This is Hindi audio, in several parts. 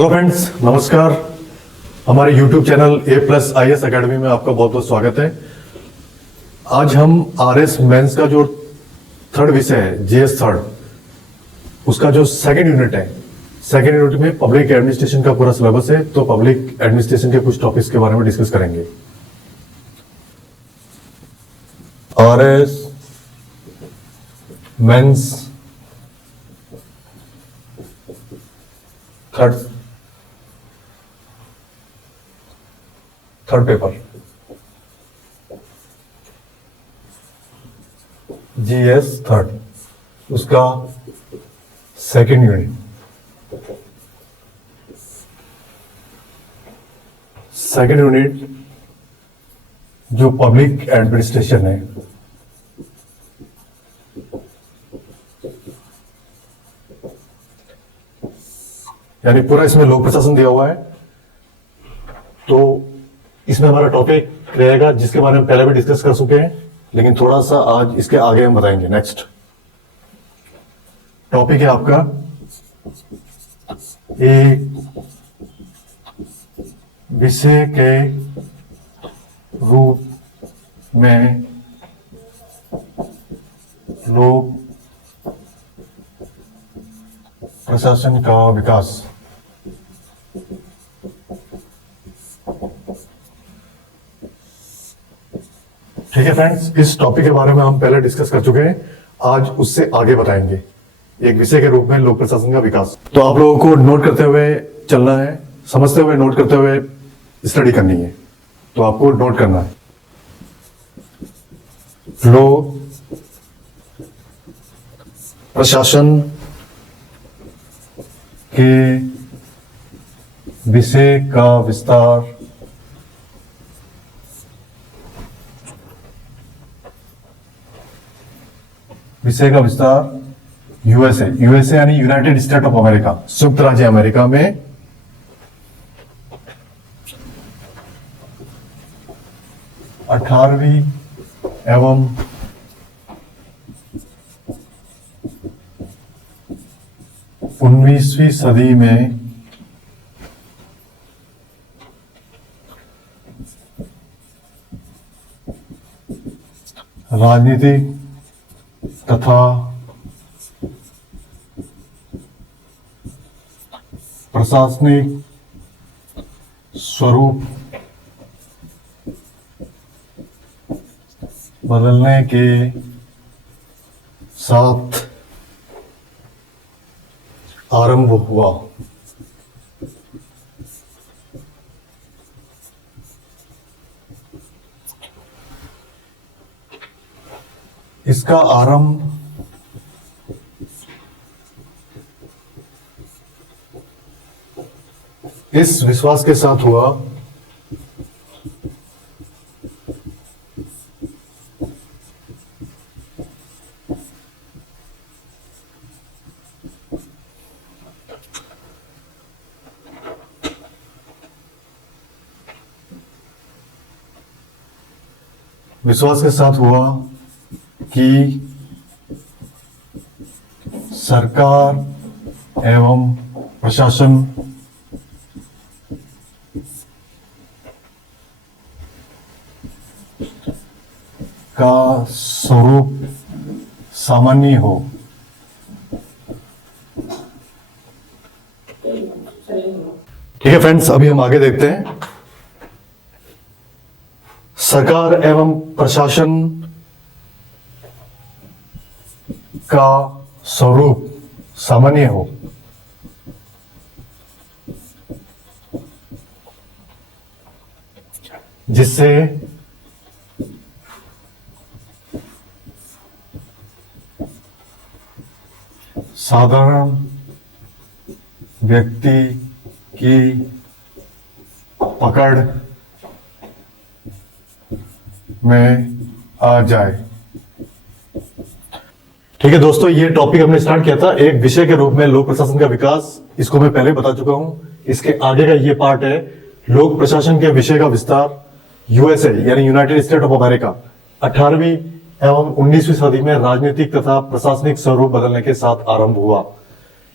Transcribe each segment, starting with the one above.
हेलो फ्रेंड्स, नमस्कार। हमारे YouTube चैनल A+IS अकेडमी में आपका बहुत बहुत स्वागत है। आज हम RS मेंस का जो थर्ड विषय है GS थर्ड, उसका जो सेकंड यूनिट है, सेकंड यूनिट में पब्लिक एडमिनिस्ट्रेशन का पूरा सिलेबस है। तो पब्लिक एडमिनिस्ट्रेशन के कुछ टॉपिक्स के बारे में डिस्कस करेंगे। RS mains third paper GS third, उसका सेकंड यूनिट। सेकंड यूनिट जो पब्लिक एडमिनिस्ट्रेशन है, यानी पूरा इसमें लोक प्रशासन दिया हुआ है। तो इसमें हमारा टॉपिक रहेगा जिसके बारे में पहले भी डिस्कस कर चुके हैं, लेकिन थोड़ा सा आज इसके आगे हम बताएंगे। नेक्स्ट टॉपिक है आपका एक विषय के रूप में लोक प्रशासन का विकास। ठीक है फ्रेंड्स, इस टॉपिक के बारे में हम पहले डिस्कस कर चुके हैं, आज उससे आगे बताएंगे। एक विषय के रूप में लोक प्रशासन का विकास। तो आप लोगों को नोट करते हुए चलना है, समझते हुए नोट करते हुए स्टडी करनी है। तो आपको नोट करना है लोक प्रशासन के विषय का विस्तार यूएसए यानी यूनाइटेड स्टेट ऑफ अमेरिका, संयुक्त राज्य अमेरिका में 18वीं एवं 19वीं सदी में राजनीतिक तथा प्रशासनिक स्वरूप बदलने के साथ आरंभ हुआ। इसका आरंभ इस विश्वास के साथ हुआ कि सरकार एवं प्रशासन का स्वरूप सामान्य हो। ठीक है फ्रेंड्स, अभी हम आगे देखते हैं। सरकार एवं प्रशासन का स्वरूप सामान्य हो। जिससे साधारण व्यक्ति की पकड़ में आ जाए। ठीक है दोस्तों, ये टॉपिक हमने स्टार्ट किया था एक विषय के रूप में लोक प्रशासन का विकास। इसको मैं पहले बता चुका हूं। इसके आगे का ये पार्ट है लोक प्रशासन के विषय का विस्तार। यूएसए यानी यूनाइटेड स्टेट ऑफ अमेरिका 18वीं एवं 19वीं सदी में राजनीतिक तथा प्रशासनिक स्वरूप बदलने के साथ आरंभ हुआ।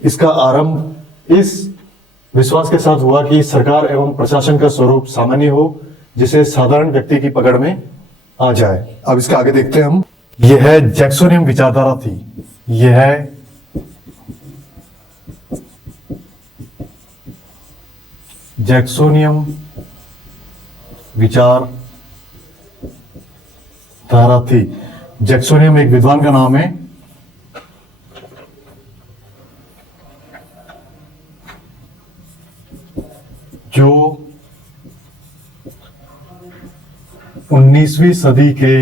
इसका आरंभ इस विश्वास के साथ हुआ कि सरकार एवं प्रशासन का स्वरूप सामान्य हो, जिसे साधारण व्यक्ति की पकड़ में आ जाए। अब इसके आगे देखते हैं हम। यह है जैक्सोनियम विचारधारा थी। यह है जैक्सोनियम विचारधारा थी। जैक्सोनियम एक विद्वान का नाम है, जो 19वीं सदी के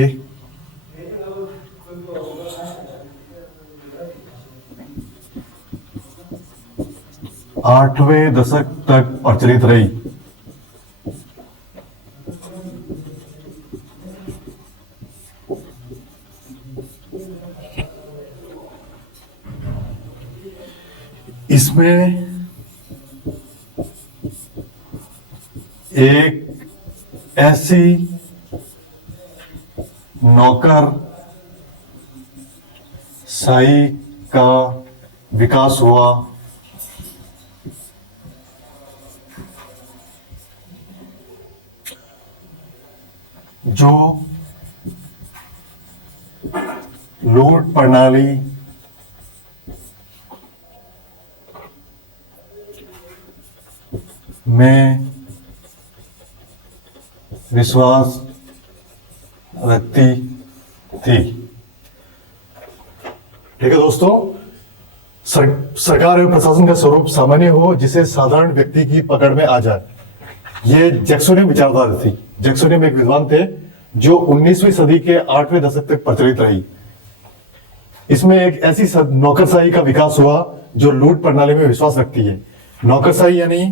8वें दशक तक प्रचलित रही। इसमें एक ऐसी नौकरशाही का विकास हुआ जो लूट प्रणाली में विश्वास रखती थी। ठीक है दोस्तों, सरकार एवं प्रशासन का स्वरूप सामान्य हो, जिसे साधारण व्यक्ति की पकड़ में आ जाए। ये जैक्सोनियम विचारधारा थी। जैक्सोनियम एक विद्वान थे जो 19वीं सदी के 8वें दशक तक प्रचलित रही। इसमें एक ऐसी नौकरशाही का विकास हुआ जो लूट प्रणाली में विश्वास रखती है। नौकरशाही यानी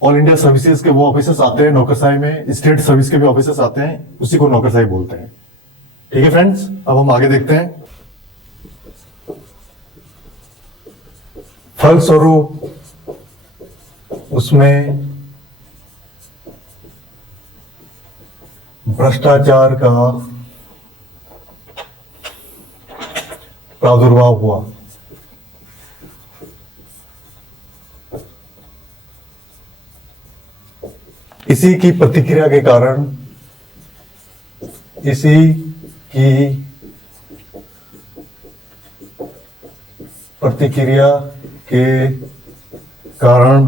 ऑल इंडिया सर्विसेज के वो ऑफिसर्स आते हैं नौकरशाही में, स्टेट सर्विस के भी ऑफिसर्स आते हैं, उसी को नौकरशाही बोलते हैं। ठीक है फ्रेंड्स, अब हम आगे देखते हैं। फलस्वरूप उसमें भ्रष्टाचार का प्रादुर्भाव हुआ। इसी की प्रतिक्रिया के कारण, इसी की प्रतिक्रिया के कारण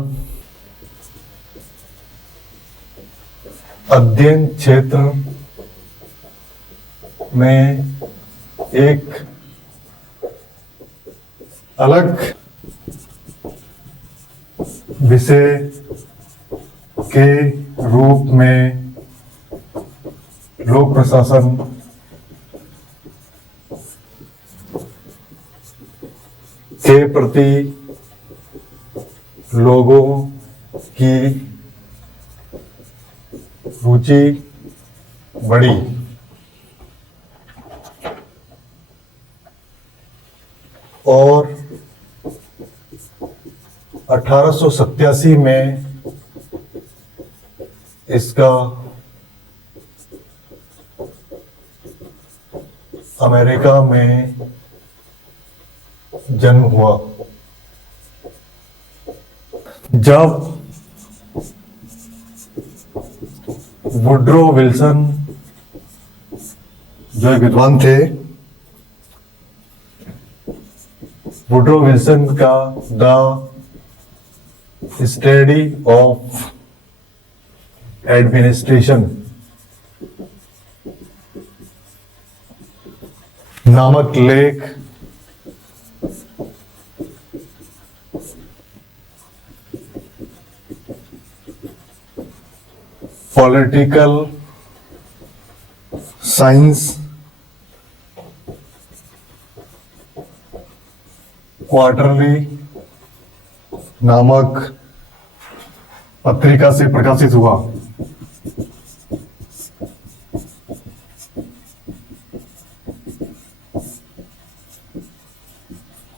अध्ययन क्षेत्र में एक अलग विषय के रूप में लोक प्रशासन के प्रति लोगों की रुचि बढ़ी। और 1887 में इसका अमेरिका में जन्म हुआ। जब वुड्रो विल्सन जो एक विद्वान थे, वुड्रो विल्सन का द स्टडी ऑफ एडमिनिस्ट्रेशन नामक लेख पॉलिटिकल साइंस क्वार्टरली नामक पत्रिका से प्रकाशित हुआ।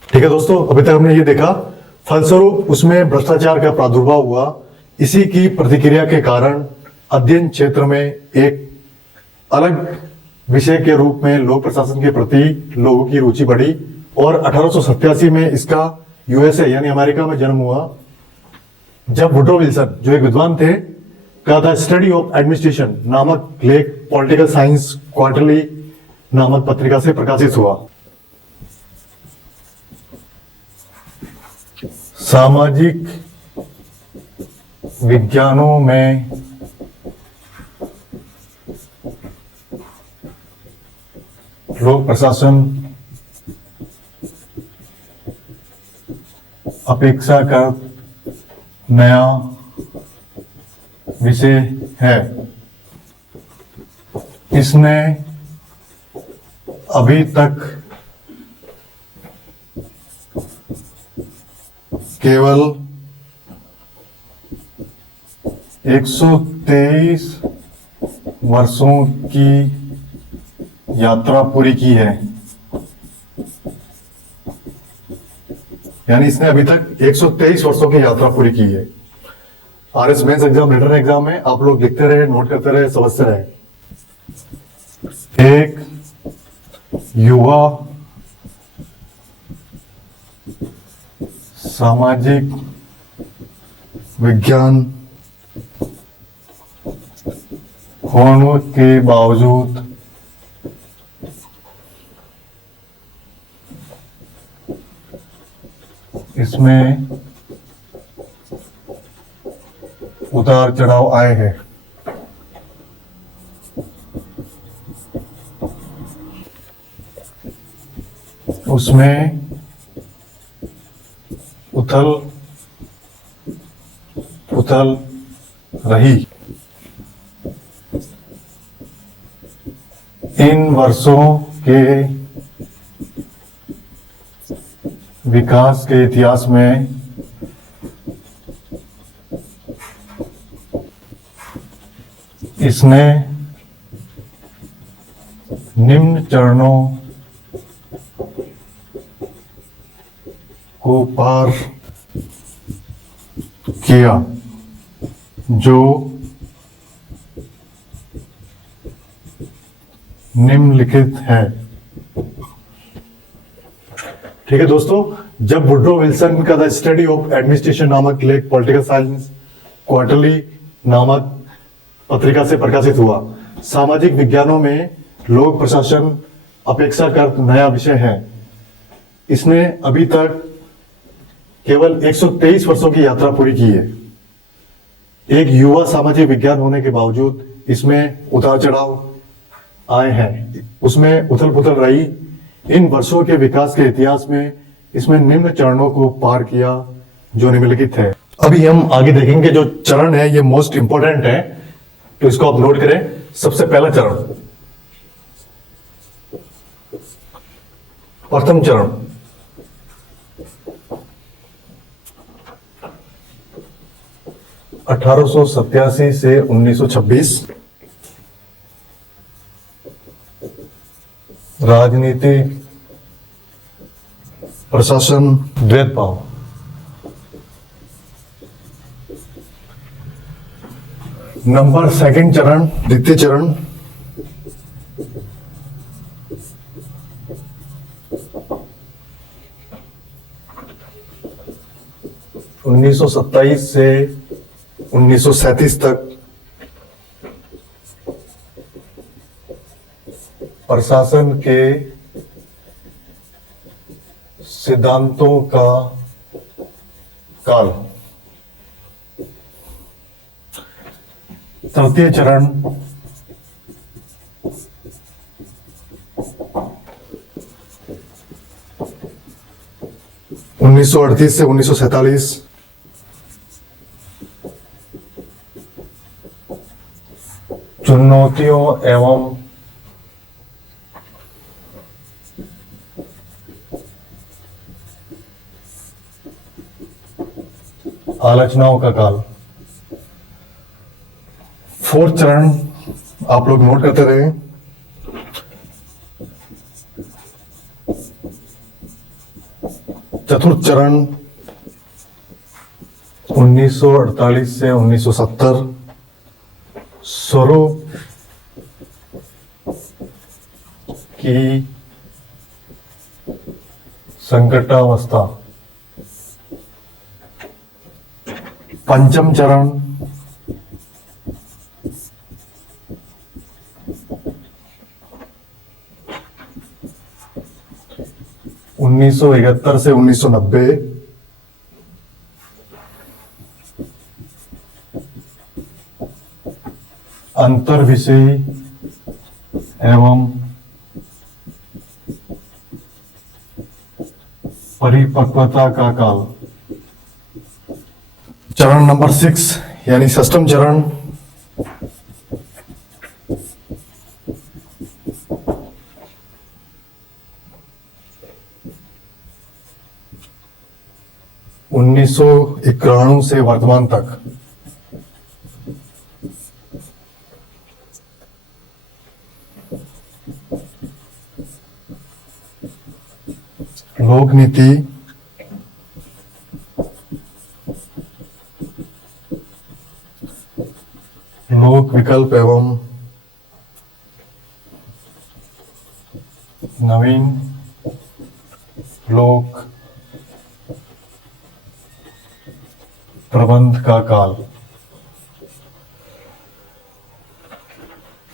ठीक है दोस्तों, अभी तक हमने ये देखा फलस्वरूप उसमें भ्रष्टाचार का प्रादुर्भाव हुआ। इसी की प्रतिक्रिया के कारण अध्ययन क्षेत्र में एक अलग विषय के रूप में लोक प्रशासन के प्रति लोगों की रुचि बढ़ी और 1887 में इसका यूएसए यानी अमेरिका में जन्म हुआ, जब वुड्रो विल्सन जो एक विद्वान थे का द स्टडी ऑफ एडमिनिस्ट्रेशन नामक लेख पॉलिटिकल साइंस क्वार्टरली नामक पत्रिका से प्रकाशित हुआ। सामाजिक विज्ञानों में लोक प्रशासन अपेक्षाकृत नया विषय है। इसने अभी तक केवल 123 वर्षों की यात्रा पूरी की है। यानी इसने अभी तक 123 वर्षों की यात्रा पूरी की है। RS mains exam written exam में आप लोग लिखते रहे, नोट करते रहे, समझते रहे। एक युवा सामाजिक विज्ञान होने के बावजूद इसमें उतार चढ़ाव आए हैं। उसमें उथल पुथल रही। इन वर्षों के विकास के इतिहास में इसने निम्न चरणों को पार किया जो निम्नलिखित है। ठीक है दोस्तों, जब वुड्रो विल्सन का द स्टडी ऑफ एडमिनिस्ट्रेशन नामक लेख पॉलिटिकल साइंस क्वार्टरली नामक पत्रिका से प्रकाशित हुआ, सामाजिक विज्ञानों में लोक प्रशासन अपेक्षाकृत नया विषय है। इसने अभी तक केवल 123 वर्षों की यात्रा पूरी की है। एक युवा सामाजिक विज्ञान होने के बावजूद इसमें उतार चढ़ाव आए हैं, उसमें उथल पुथल रही। इन वर्षों के विकास के इतिहास में इसमें निम्न चरणों को पार किया जो निम्नलिखित है। अभी हम आगे देखेंगे जो चरण है ये मोस्ट इंपॉर्टेंट है, तो इसको आप नोट करें। सबसे पहला चरण, प्रथम चरण, अठारह से 1926 राजनीति प्रशासन द्वैत भाव। नंबर सेकंड चरण, द्वितीय चरण, उन्नीस सौ 27 से 1937 तक प्रशासन के सिद्धांतों का काल। तृतीय चरण, उन्नीस सौ 38 से 1947 चुनौतियों एवं आलोचनाओं का काल। फोर्थ चरण आप लोग नोट करते रहे। चतुर्थ चरण 1948 से 1970 स्वरूप की संकटावस्था। पंचम चरण, उन्नीस सौ इकहत्तर से 1990, अंतर विषय एवं परिपक्वता का काल। चरण नंबर 6 यानी षष्ठम चरण, उन्नीस सौ 91 से वर्तमान तक। लोक नीति, लोक विकल्प एवं नवीन लोक प्रबंध का काल।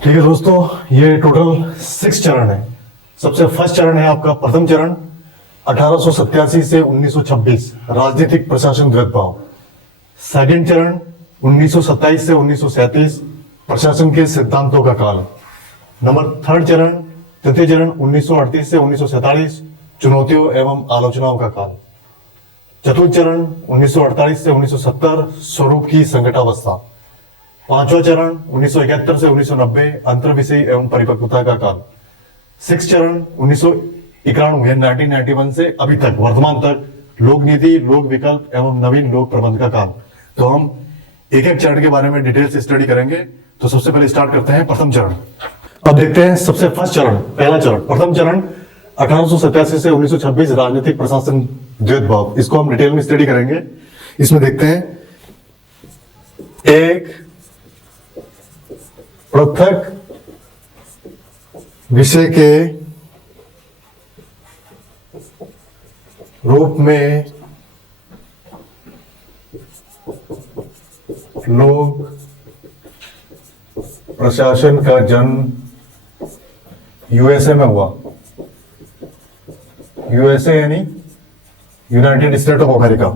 ठीक है दोस्तों, ये टोटल 6 चरण है। सबसे फर्स्ट चरण है आपका प्रथम चरण 1887 से 1926 राजनीतिक प्रशासन भेदभाव। सेकंड चरण 1927 से 1937 प्रशासन के सिद्धांतों का काल। नंबर थर्ड चरण, तृतीय चरण 1938 से 1947 चुनौतियों एवं आलोचनाओं का काल। चतुर्थ चरण 1948 से 1970 स्वरूप की संकटावस्था। पांचवा चरण 1971 से 1990 अंतर विषय एवं परिपक्वता का काल। सिक्स चरण 1991 यानी 1991 से अभी तक वर्तमान तक लोक नीति, लोक विकल्प एवं नवीन लोक प्रबंध का काल। तो हम एक एक चरण के बारे में डिटेल से स्टडी करेंगे। तो सबसे पहले स्टार्ट करते हैं प्रथम चरण। अब देखते हैं सबसे फर्स्ट चरण, पहला चरण प्रथम चरण 1887 से 1926 राजनीतिक प्रशासन द्वैतभाव। इसको हम डिटेल में स्टडी करेंगे। इसमें देखते हैं एक पृथक विषय के रूप में लोक प्रशासन का जन्म यूएसए में हुआ। यूएसए यानी यूनाइटेड स्टेट ऑफ अमेरिका।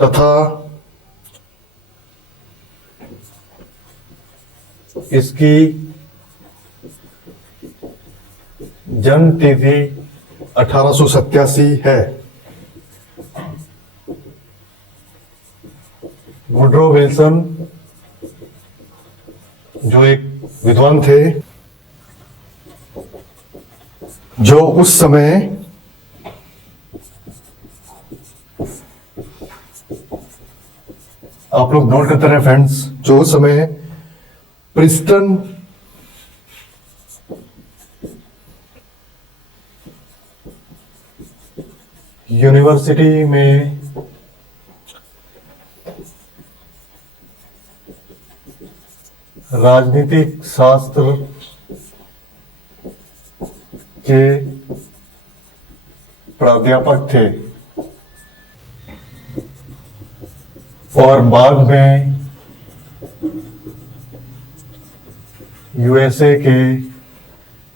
तथा इसकी जन्म तिथि 1887 है। वुड्रो विल्सन जो एक विद्वान थे, जो उस समय आप लोग नोट करते रहे फ्रेंड्स, जो उस समय प्रिंसटन यूनिवर्सिटी में राजनीतिक शास्त्र के प्राध्यापक थे और बाद में यूएसए के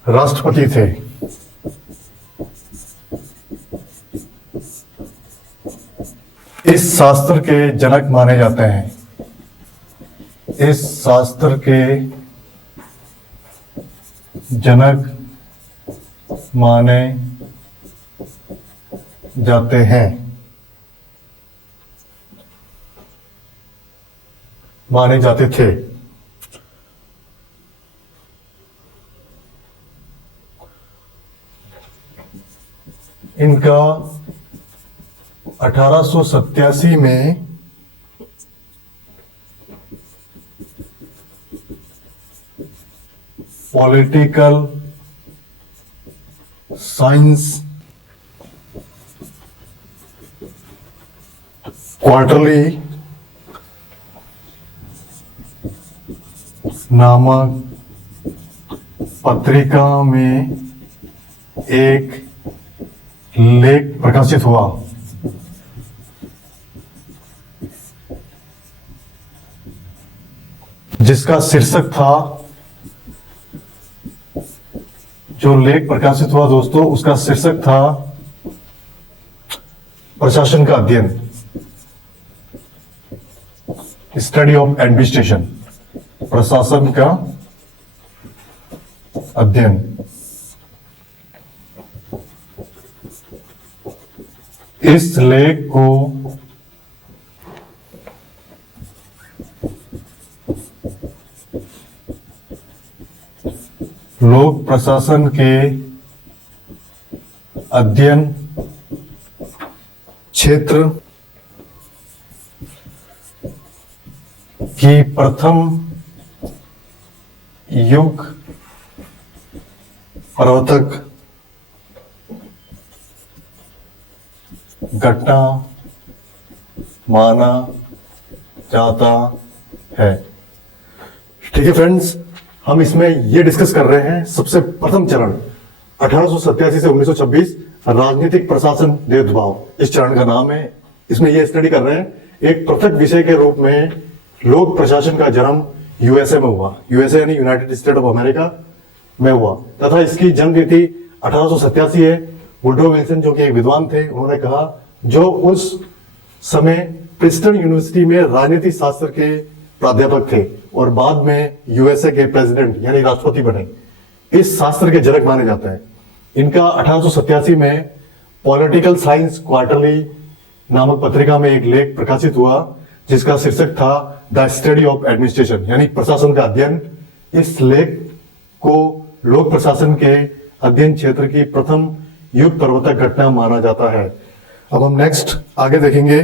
राष्ट्रपति थे। इस शास्त्र के जनक माने जाते हैं। इस शास्त्र के जनक माने जाते हैं, माने जाते थे। इनका 1887 में पॉलिटिकल साइंस क्वार्टरली नामक पत्रिका में एक लेख प्रकाशित हुआ। जिसका शीर्षक था, जो लेख प्रकाशित हुआ दोस्तों उसका शीर्षक था प्रशासन का अध्ययन, स्टडी ऑफ एडमिनिस्ट्रेशन, प्रशासन का अध्ययन। इस लेख को लोक प्रशासन के अध्ययन क्षेत्र की प्रथम युग प्रवर्तक घटना माना जाता है। ठीक है फ्रेंड्स, हम इसमें ये डिस्कस कर रहे हैं सबसे प्रथम चरण 1887 से 1926 राजनीतिक प्रशासन भेदभाव, इस चरण का नाम है। इसमें ये स्टडी कर रहे हैं एक पृथक विषय के रूप में लोक प्रशासन का जन्म यूएसए में हुआ, यूएसए यानी यूनाइटेड स्टेट ऑफ अमेरिका में हुआ, तथा इसकी जन्म तिथि 1887 है। वुड्रो विल्सन जो कि एक विद्वान थे, उन्होंने कहा, जो उस समय प्रिंसटन यूनिवर्सिटी में राजनीति शास्त्र के प्राध्यापक थे और बाद में यूएसए के प्रेसिडेंट यानी राष्ट्रपति बने, इस शास्त्र के जनक माने जाते हैं। इनका 1887 में पॉलिटिकल साइंस क्वार्टरली नामक पत्रिका में एक लेख प्रकाशित हुआ जिसका शीर्षक था द स्टडी ऑफ एडमिनिस्ट्रेशन यानी प्रशासन का अध्ययन। इस लेख को लोक प्रशासन के अध्ययन क्षेत्र की प्रथम युग प्रवर्तक घटना माना जाता है। अब हम नेक्स्ट आगे देखेंगे